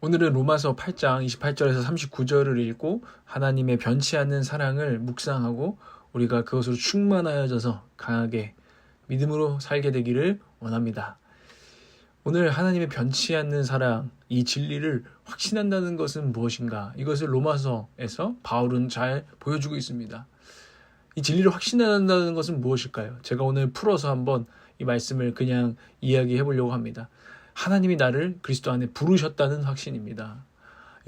오늘은 로마서 8장 28절에서 39절을 읽고 하나님의 변치 않는 사랑을 묵상하고 우리가 그것으로 충만하여져서 강하게 믿음으로 살게 되기를 원합니다. 오늘 하나님의 변치 않는 사랑, 이 진리를 확신한다는 것은 무엇인가? 이것을 로마서에서 바울은 잘 보여주고 있습니다. 이 진리를 확신한다는 것은 무엇일까요? 제가 오늘 풀어서 한번 이 말씀을 그냥 이야기해 보려고 합니다. 하나님이 나를 그리스도 안에 부르셨다는 확신입니다.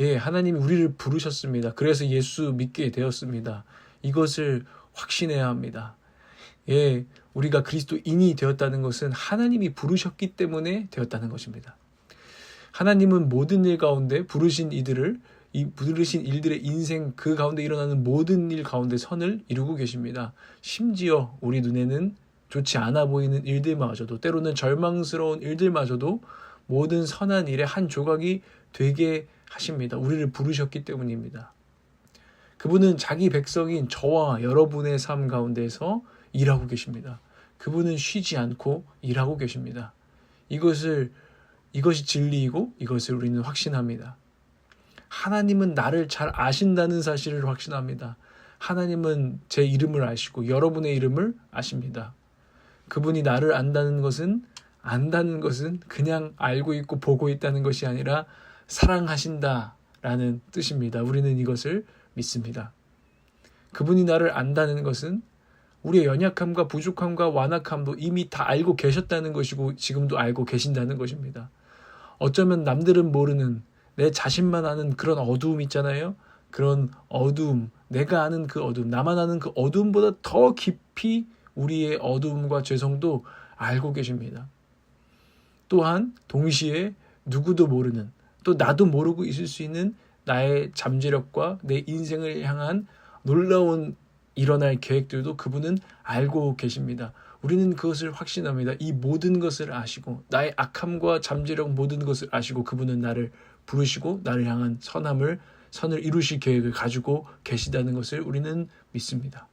예, 하나님이 우리를 부르셨습니다. 그래서 예수 믿게 되었습니다. 이것을 확신해야 합니다. 예, 우리가 그리스도인이 되었다는 것은 하나님이 부르셨기 때문에 되었다는 것입니다. 하나님은 모든 일 가운데 부르신 일들의 인생 그 가운데 일어나는 모든 일 가운데 선을 이루고 계십니다. 심지어 우리 눈에는 좋지 않아 보이는 일들마저도, 때로는 절망스러운 일들마저도 모든 선한 일의 한 조각이 되게 하십니다. 우리를 부르셨기 때문입니다. 그분은 자기 백성인 저와 여러분의 삶 가운데서 일하고 계십니다. 그분은 쉬지 않고 일하고 계십니다. 이것이 진리이고 이것을 우리는 확신합니다. 하나님은 나를 잘 아신다는 사실을 확신합니다. 하나님은 제 이름을 아시고 여러분의 이름을 아십니다. 그분이 나를 안다는 것은 그냥 알고 있고 보고 있다는 것이 아니라 사랑하신다라는 뜻입니다. 우리는 이것을 믿습니다. 그분이 나를 안다는 것은 우리의 연약함과 부족함과 완악함도 이미 다 알고 계셨다는 것이고 지금도 알고 계신다는 것입니다. 어쩌면 남들은 모르는 내 자신만 아는 그런 어두움 있잖아요. 그런 어두움, 내가 아는 그 어두움, 나만 아는 그 어두움보다 더 깊이 우리의 어두움과 죄성도 알고 계십니다. 또한 동시에 누구도 모르는, 또 나도 모르고 있을 수 있는 나의 잠재력과 내 인생을 향한 놀라운 일어날 계획들도 그분은 알고 계십니다. 우리는 그것을 확신합니다. 이 모든 것을 아시고 나의 악함과 잠재력 모든 것을 아시고 그분은 나를 부르시고 나를 향한 선을 이루실 계획을 가지고 계시다는 것을 우리는 믿습니다.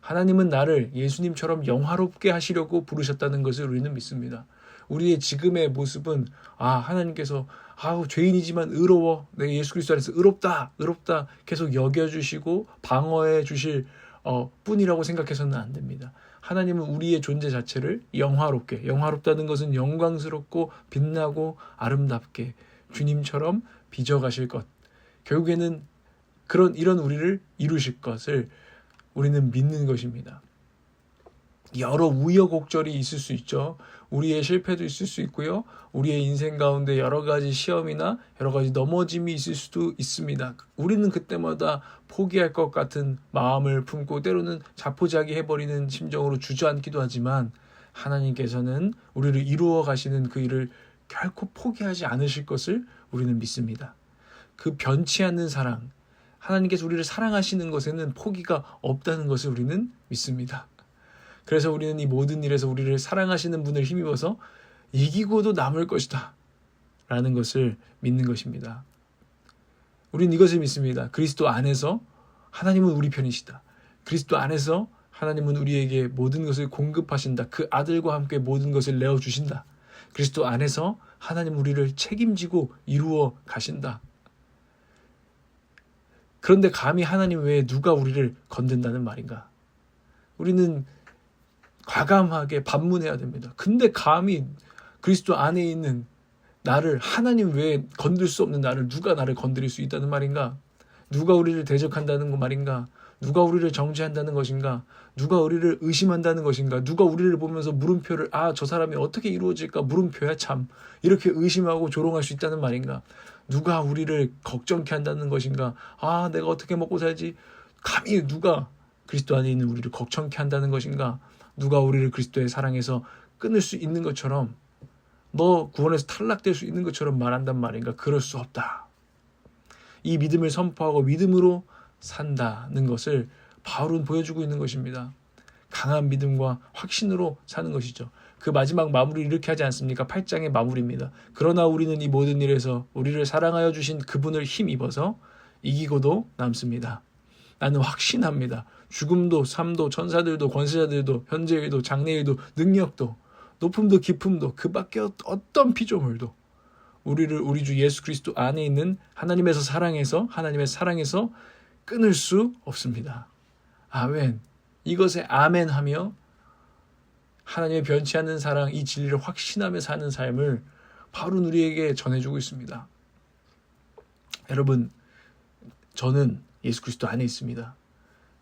하나님은 나를 예수님처럼 영화롭게 하시려고 부르셨다는 것을 우리는 믿습니다. 우리의 지금의 모습은 하나님께서 죄인이지만 의로워, 내가 예수 그리스도 안에서 의롭다 계속 여겨주시고 방어해 주실 뿐이라고 생각해서는 안 됩니다. 하나님은 우리의 존재 자체를 영화롭다는 것은 영광스럽고 빛나고 아름답게 주님처럼 빚어가실 것, 결국에는 이런 우리를 이루실 것을 우리는 믿는 것입니다. 여러 우여곡절이 있을 수 있죠. 우리의 실패도 있을 수 있고요. 우리의 인생 가운데 여러 가지 시험이나 여러 가지 넘어짐이 있을 수도 있습니다. 우리는 그때마다 포기할 것 같은 마음을 품고 때로는 자포자기해버리는 심정으로 주저앉기도 하지만 하나님께서는 우리를 이루어 가시는 그 일을 결코 포기하지 않으실 것을 우리는 믿습니다. 그 변치 않는 사랑, 하나님께서 우리를 사랑하시는 것에는 포기가 없다는 것을 우리는 믿습니다. 그래서 우리는 이 모든 일에서 우리를 사랑하시는 분을 힘입어서 이기고도 남을 것이다 라는 것을 믿는 것입니다. 우리는 이것을 믿습니다. 그리스도 안에서 하나님은 우리 편이시다. 그리스도 안에서 하나님은 우리에게 모든 것을 공급하신다. 그 아들과 함께 모든 것을 내어주신다. 그리스도 안에서 하나님 우리를 책임지고 이루어 가신다. 그런데 감히 하나님 외에 누가 우리를 건든다는 말인가? 우리는 과감하게 반문해야 됩니다. 근데 감히 그리스도 안에 있는 나를, 하나님 외에 건들 수 없는 누가 나를 건드릴 수 있다는 말인가? 누가 우리를 대적한다는 말인가? 누가 우리를 정죄한다는 것인가? 누가 우리를 의심한다는 것인가? 누가 우리를 보면서 물음표를 저 사람이 어떻게 이루어질까? 물음표야 참. 이렇게 의심하고 조롱할 수 있다는 말인가? 누가 우리를 걱정케 한다는 것인가? 내가 어떻게 먹고 살지? 감히 누가 그리스도 안에 있는 우리를 걱정케 한다는 것인가? 누가 우리를 그리스도의 사랑에서 끊을 수 있는 것처럼, 너 구원에서 탈락될 수 있는 것처럼 말한단 말인가? 그럴 수 없다. 이 믿음을 선포하고 믿음으로 산다는 것을 바울은 보여주고 있는 것입니다. 강한 믿음과 확신으로 사는 것이죠. 그 마지막 마무리를 이렇게 하지 않습니까? 8장의 마무리입니다. 그러나 우리는 이 모든 일에서 우리를 사랑하여 주신 그분을 힘입어서 이기고도 남습니다. 나는 확신합니다. 죽음도 삶도 천사들도 권세자들도 현재일도 장래일도 능력도 높음도 깊음도 그 밖에 어떤 피조물도 우리를 우리 주 예수 그리스도 안에 있는 하나님의 사랑에서 끊을 수 없습니다. 아멘. 이것에 아멘하며 하나님의 변치 않는 사랑, 이 진리를 확신하며 사는 삶을 바울은 우리에게 전해주고 있습니다. 여러분, 저는 예수 그리스도 안에 있습니다.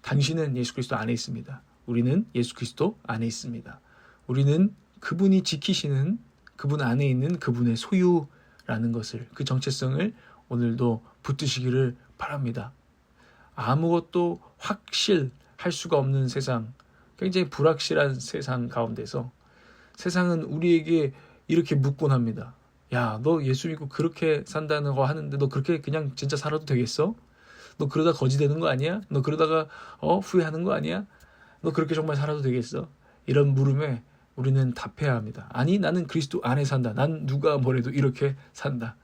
당신은 예수 그리스도 안에 있습니다. 우리는 예수 그리스도 안에 있습니다. 우리는 그분이 지키시는 그분 안에 있는 그분의 소유라는 것을, 그 정체성을 오늘도 붙드시기를 바랍니다. 아무것도 확실할 수가 없는 세상, 굉장히 불확실한 세상 가운데서 세상은 우리에게 이렇게 묻곤 합니다. 야, 너 예수 믿고 그렇게 산다는 거 하는데 너 그렇게 그냥 진짜 살아도 되겠어? 너 그러다 거지 되는 거 아니야? 너 그러다가 후회하는 거 아니야? 너 그렇게 정말 살아도 되겠어? 이런 물음에 우리는 답해야 합니다. 아니, 나는 그리스도 안에 산다. 난 누가 뭐래도 이렇게 산다.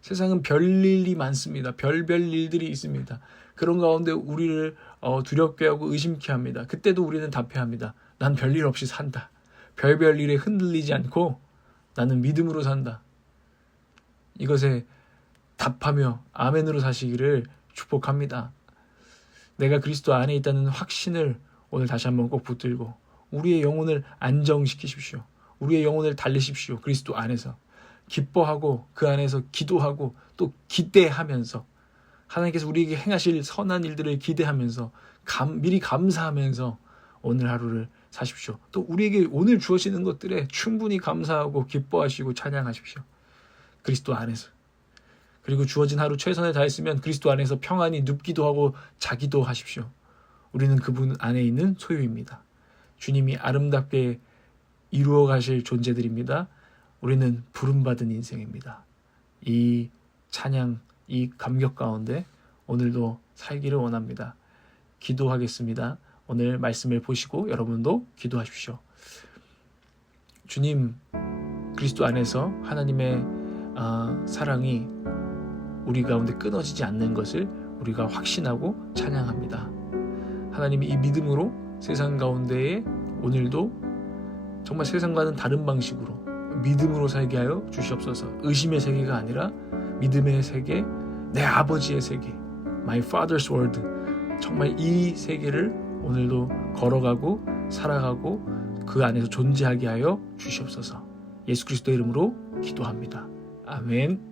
세상은 별일이 많습니다. 별별 일들이 있습니다. 그런 가운데 우리를 두렵게 하고 의심케 합니다. 그때도 우리는 답해야 합니다. 난 별일 없이 산다. 별별 일에 흔들리지 않고 나는 믿음으로 산다. 이것에 답하며 아멘으로 사시기를 축복합니다. 내가 그리스도 안에 있다는 확신을 오늘 다시 한번 꼭 붙들고 우리의 영혼을 안정시키십시오. 우리의 영혼을 달래십시오. 그리스도 안에서 기뻐하고 그 안에서 기도하고 또 기대하면서 하나님께서 우리에게 행하실 선한 일들을 기대하면서 미리 감사하면서 오늘 하루를 사십시오. 또 우리에게 오늘 주어지는 것들에 충분히 감사하고 기뻐하시고 찬양하십시오. 그리스도 안에서. 그리고 주어진 하루 최선을 다했으면 그리스도 안에서 평안히 눕기도 하고 자기도 하십시오. 우리는 그분 안에 있는 소유입니다. 주님이 아름답게 이루어 가실 존재들입니다. 우리는 부름받은 인생입니다. 이 찬양, 이 감격 가운데 오늘도 살기를 원합니다. 기도하겠습니다. 오늘 말씀을 보시고 여러분도 기도하십시오. 주님, 그리스도 안에서 하나님의 사랑이 우리 가운데 끊어지지 않는 것을 우리가 확신하고 찬양합니다. 하나님이 이 믿음으로 세상 가운데에 오늘도 정말 세상과는 다른 방식으로 믿음으로 살게 하여 주시옵소서. 의심의 세계가 아니라 믿음의 세계, 내 아버지의 세계, My Father's World, 정말 이 세계를 오늘도 걸어가고 살아가고 그 안에서 존재하게 하여 주시옵소서. 예수 그리스도의 이름으로 기도합니다. 아멘.